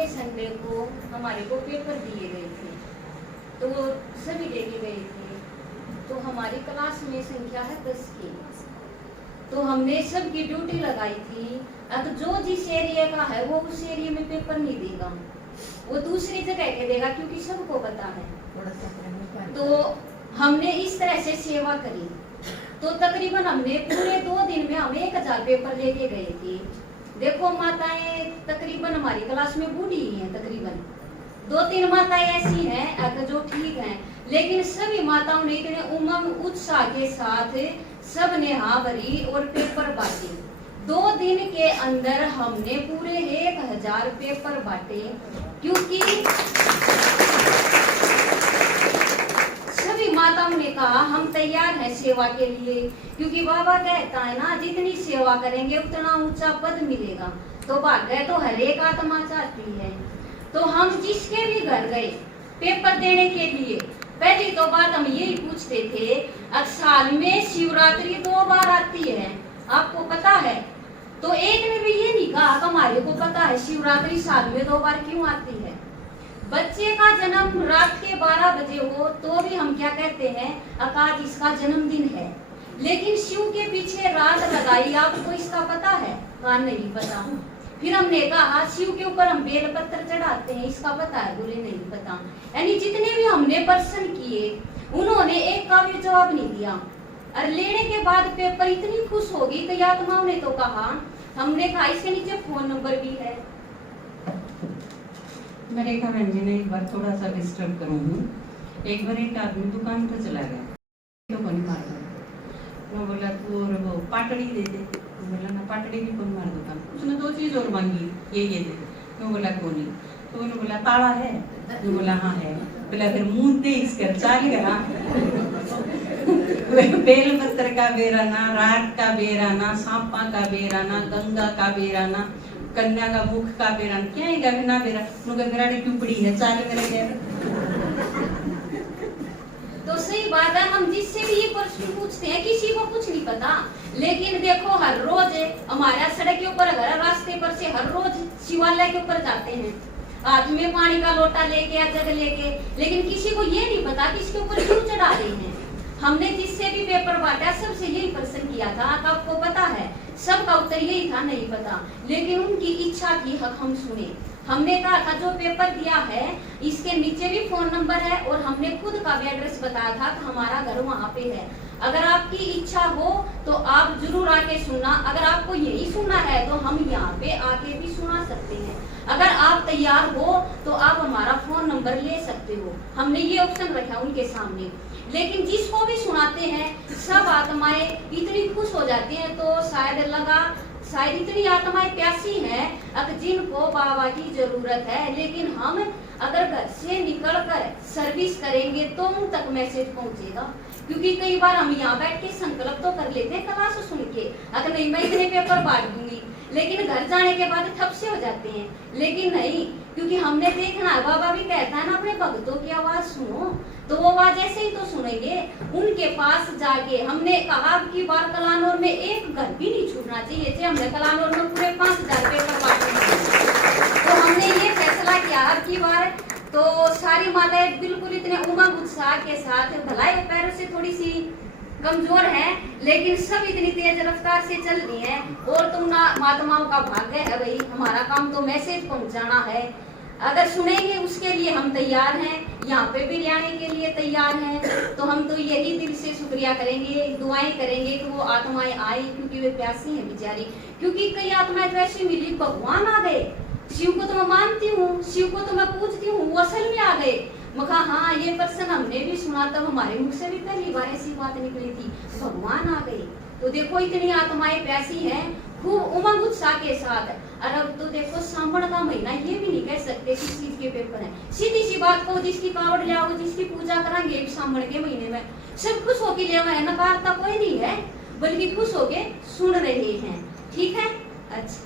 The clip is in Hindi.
अगले संडे को हमारे को पेपर दिए गए थे, तो वो सभी लेके गए थे। तो हमारी क्लास में संख्या है 10 की, तो हमने सबकी ड्यूटी लगाई थी। अब जो जिस एरिया का है वो उस एरिया में पेपर नहीं देगा, वो दूसरी जगह के देगा, क्योंकि सबको पता है। तो हमने इस तरह से सेवा करी, तो तकरीबन हमने पूरे 2 दिन में हम 1000 पेपर लेके गए थे। देखो माताएं तकरीबन हमारी क्लास में बूढ़ी ही हैं, तकरीबन 2-3 माताएं ऐसी हैं जो ठीक हैं, लेकिन सभी माताओं ने इतने उमंग उत्साह के साथ सब ने हाँ भरी और पेपर बांटे। 2 दिन के अंदर हमने पूरे 1000 पेपर बांटे, क्योंकि सभी माताओं ने कहा हम तैयार हैं सेवा के लिए, क्योंकि बाबा कहता है ना, जितनी सेवा करेंगे उतना ऊंचा पद मिलेगा। तो भाग्य तो हर एक आत्मा चाहती है। तो हम जिसके भी घर गए पेपर देने के लिए, पहली तो बात हम यही पूछते थे, अब साल में शिवरात्रि 2 बार आती है, आपको पता है? तो एक ने भी ये नहीं कहा हमारे को पता है शिवरात्रि साल में 2 बार क्यों आती है। बच्चे का जन्म रात के 12 बजे हो तो भी हम क्या कहते हैं, आज इसका जन्मदिन है। लेकिन शिव के पीछे रात लगाई, आपको इसका पता है? हाँ, नहीं पता। फिर हमने कहा शिव के ऊपर हम बेलपत्र चढ़ाते हैं, इसका पता है? बोले नहीं पता। यानी जितने भी हमने प्रश्न किए उन्होंने एक का भी जवाब नहीं दिया। और लेने के बाद पेपर इतनी खुश होगी कई आत्माओं ने तो कहा, हमने कहा इसके नीचे फोन नंबर भी है। मैं रेखा बहन जी ने एक बार थोड़ा सा डिस्टर्ब करूँगी। एक बार एक आदमी दुकान पर चला गया, तो कौन मार दो, वो बोला तू और वो पाटड़ी दे दे, बोला ना पाटड़ी भी कौन मार दुकान। उसने 2 चीज और मांगी, ये दे दे, तो बोला कोनी, तो उन्होंने बोला ताला है, तो बोला हाँ है, बोला फिर मुंह दे इसका चाल करा। बेल पत्र का बेराना, रात का बेराना, सांपा का बेराना, गंगा का बेराना, कन्या का मुख का बेरान, क्या है बिना बेरा, उनका बिराड़ी टुकड़ी है, चाल मेरे। तो सही बात है, हम जिससे भी ये प्रश्न पूछते हैं किसी को कुछ नहीं पता। लेकिन देखो हर रोज हमारा सड़क के ऊपर अगर रास्ते पर से हर रोज शिवालय के ऊपर जाते हैं, हाथ में पानी का लोटा लेके या जग लेके, लेकिन किसी को ये नहीं पता कि इसके ऊपर क्यों चढ़ा रहे हैं। हमने जिससे भी पेपर बांटा सबसे यही प्रश्न किया था, आपको पता है? सबका उत्तर यही था, नहीं पता। लेकिन उनकी इच्छा थी हक हम सुने। हमने कहा था जो पेपर दिया है इसके नीचे भी फोन नंबर है, और हमने खुद का भी एड्रेस बताया था कि हमारा घर वहाँ पे है। अगर आपकी इच्छा हो तो आप जरूर आके सुनना। अगर आपको यही सुनना है तो हम यहाँ पे आके भी सुना सकते हैं। अगर आप तैयार हो तो आप हमारा फोन नंबर ले सकते हो, हमने ये ऑप्शन रखा उनके सामने। लेकिन जिसको भी सुनाते हैं सब आत्माएं इतनी खुश हो जाती हैं, तो शायद इतनी आत्माएं प्यासी हैं जिनको बाबा की जरूरत है। लेकिन हम अगर घर से निकलकर सर्विस करेंगे तो उन तक मैसेज पहुंचेगा। क्योंकि कई बार हम यहाँ बैठ के संकल्प तो कर लेते हैं क्लास सुन के, अगर नहीं मैं इतने पेपर बांट दूंगी, लेकिन घर जाने के बाद ठप से हो जाते हैं। लेकिन नहीं, क्योंकि हमने देखना है, बाबा भी कहता है ना अपने भक्तों की आवाज सुनो, तो वो आवाज ऐसे ही तो सुनेंगे। उनके पास जाके हमने कहा कि बार कलानौर में एक घर भी नहीं छूटना चाहिए थे, हमने कलानौर में पूरे 5000 पेपर बांटे। तो हमने ये फैसला किया कि बार तो सारी माताएं बिल्कुल इतने उमंग उत्साह के साथ, भलाई पैरों से थोड़ी सी कमजोर है लेकिन सब इतनी तेज रफ्तार से चल रही है। और तुम ना महात्माओं का भाग्य है भाई, हमारा काम तो मैसेज पहुंचाना है। अगर सुनेंगे उसके लिए हम तैयार हैं, यहाँ पे भी आने के लिए तैयार हैं। तो हम तो यही दिल से शुक्रिया करेंगे, दुआएं करेंगे कि वो आत्माएं आई, क्योंकि वे प्यासी हैं बेचारी। क्योंकि कई आत्माएं तो ऐसी मिली, भगवान आ गए, शिव को तो मैं मानती हूँ, शिव को तो मैं पूजती हूँ, वो असल में आ गए। मैं कहा हाँ ये प्रश्न हमने भी सुना, तब हमारे मुख से भी पहली बार ऐसी बात निकली थी, भगवान आ गए। तो देखो इतनी आत्माएं प्यासी हैं, खूब उमंग उत्साह के साथ। और अब तो देखो सावन का महीना, ये भी नहीं कह सकते किस चीज के पेपर है। सीधी सी बात को, जिसकी कावड़ ले आओ, जिसकी पूजा कराएंगे सावन के महीने में, सब खुश होके ले आए, नकारता कोई नहीं है, बल्कि खुश होके सुन रहे हैं। ठीक है, अच्छा।